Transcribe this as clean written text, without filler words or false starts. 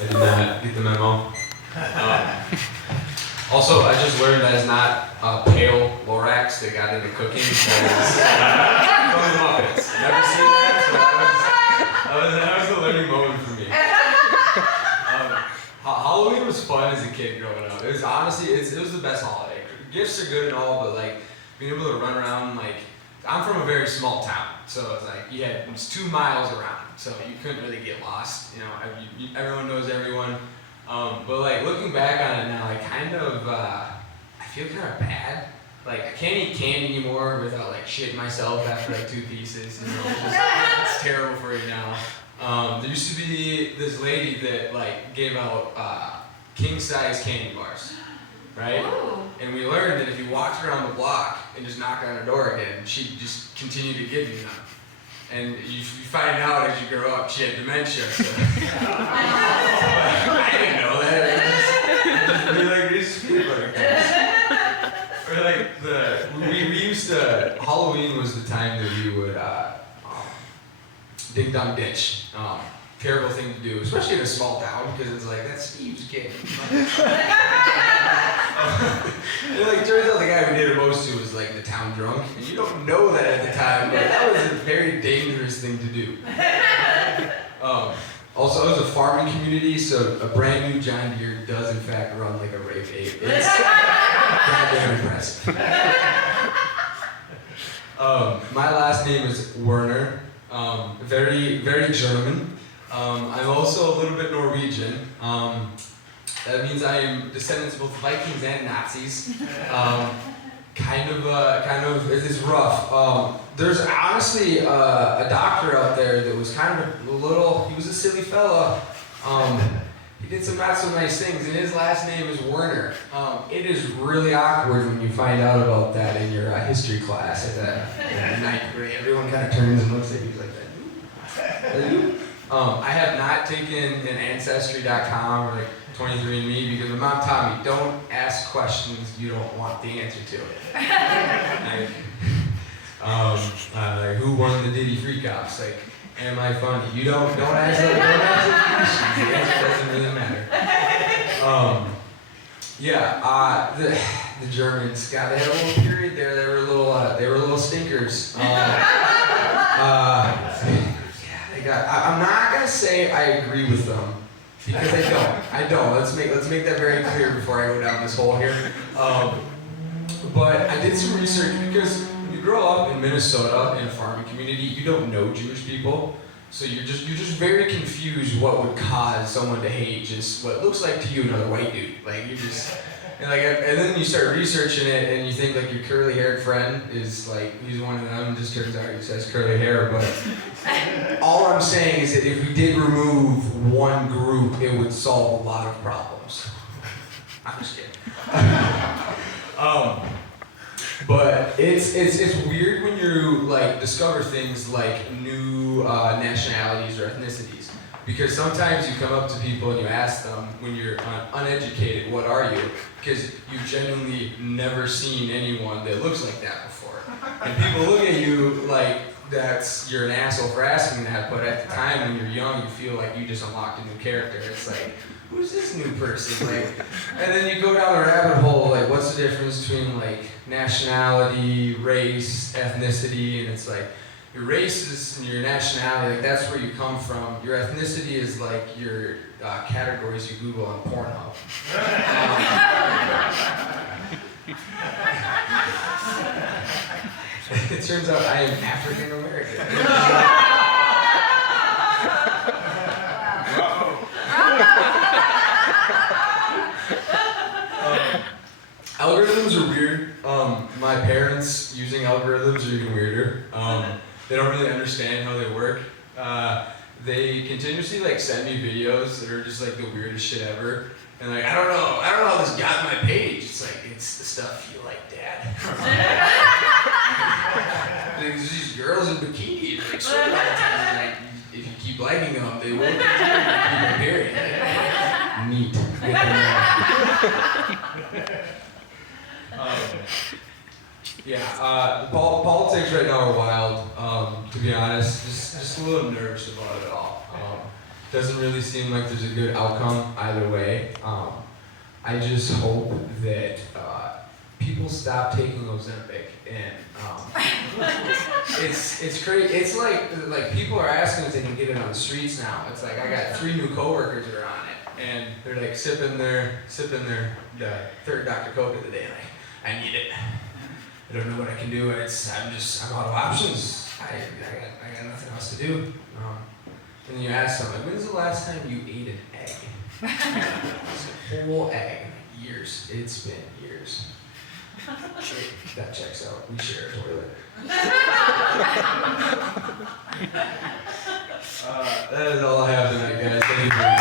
I did not get the memo. Also, I just learned that it's not pale Lorax that got into cooking. That is from the Muppets. Never seen that, so that was a learning moment for me. Halloween was fun as a kid growing up. It was honestly, it was the best holiday. Gifts are good and all, but like being able to run around, like, I'm from a very small town, so it's like it was 2 miles around, so you couldn't really get lost. You know, everyone knows everyone. But like looking back on it now, I kind of, I feel kind of bad. Like I can't eat candy anymore without like shitting myself after like 2 pieces. You know, it's terrible for you now. There used to be this lady that like gave out king size candy bars, right? Ooh. And we learned that if you walked around the block and just knocked on her door again, she'd just continue to give you them. And you find out as you grow up, she had dementia. So. I didn't know that. We like these peanut butter cups. Or like we used to, Halloween was the time that we would ding dong ditch. Terrible thing to do, especially in a small town, because it's like, that's Steve's kid. And like, turns out the guy we did it most to was like the town drunk, and you don't know that at the time, but that was a very dangerous thing to do. Also, it was a farming community, so a brand new John Deere does in fact run like a rape ape. It's goddamn impressive. My last name is Werner, very, very German. I'm also a little bit Norwegian. That means I am descendants of both Vikings and Nazis. Kind of, it is rough. There's honestly a doctor out there that was kind of he was a silly fella. He did some not so nice things, and his last name is Werner. It is really awkward when you find out about that in your history class at 9th grade. Everyone kind of turns and looks at you like that. I have not taken an Ancestry.com or like 23andMe because my mom taught me, don't ask questions you don't want the answer to. Like who won the Diddy Freak-Offs? Like, am I funny? You don't ask questions. The answer doesn't really matter. The Germans, God, they had a little period there. They were little stinkers. I'm not gonna say I agree with them because I don't. Let's make that very clear before I go down this hole here. But I did some research because when you grow up in Minnesota in a farming community, you don't know Jewish people, so you're just very confused what would cause someone to hate just what looks like to you another white dude. Like you just. And then you start researching it, and you think like your curly-haired friend is like he's one of them. It just turns out he just has curly hair. But all I'm saying is that if we did remove one group, it would solve a lot of problems. I'm just kidding. But it's weird when you like discover things like new nationalities or ethnicities. Because sometimes you come up to people and you ask them, when you're uneducated, what are you? Because you've genuinely never seen anyone that looks like that before. And people look at you like you're an asshole for asking that, but at the time when you're young, you feel like you just unlocked a new character. It's like, who's this new person? Like, and then you go down the rabbit hole, like what's the difference between like nationality, race, ethnicity, and it's like, your race is and your nationality, like that's where you come from. Your ethnicity is like your categories you Google on Pornhub. It turns out I am African American. Algorithms are weird. My parents using algorithms are even weirder. They don't really understand how they work. They continuously like send me videos that are just like the weirdest shit ever. And like, I don't know how this got my page. It's like, it's the stuff you like, Dad. There's these girls in bikinis, like, sort of all the time. Like, if you keep liking them, they will continue to keep appearing. Neat. Politics right now are wild, to be honest. Just a little nervous about it all. Doesn't really seem like there's a good outcome either way. I just hope that people stop taking Ozempic, and it's crazy. It's like people are asking if they can get it on the streets now. It's like I got 3 new coworkers that are on it, and they're like sipping their third Dr. Coke of the day. Like, I need it. I don't know what I can do. I'm out of options. I got nothing else to do. And you ask them, like, when's the last time you ate an egg? It's a whole egg. Years. It's been years. That checks out. We share a toilet. That is all I have tonight, guys. Thank you very much.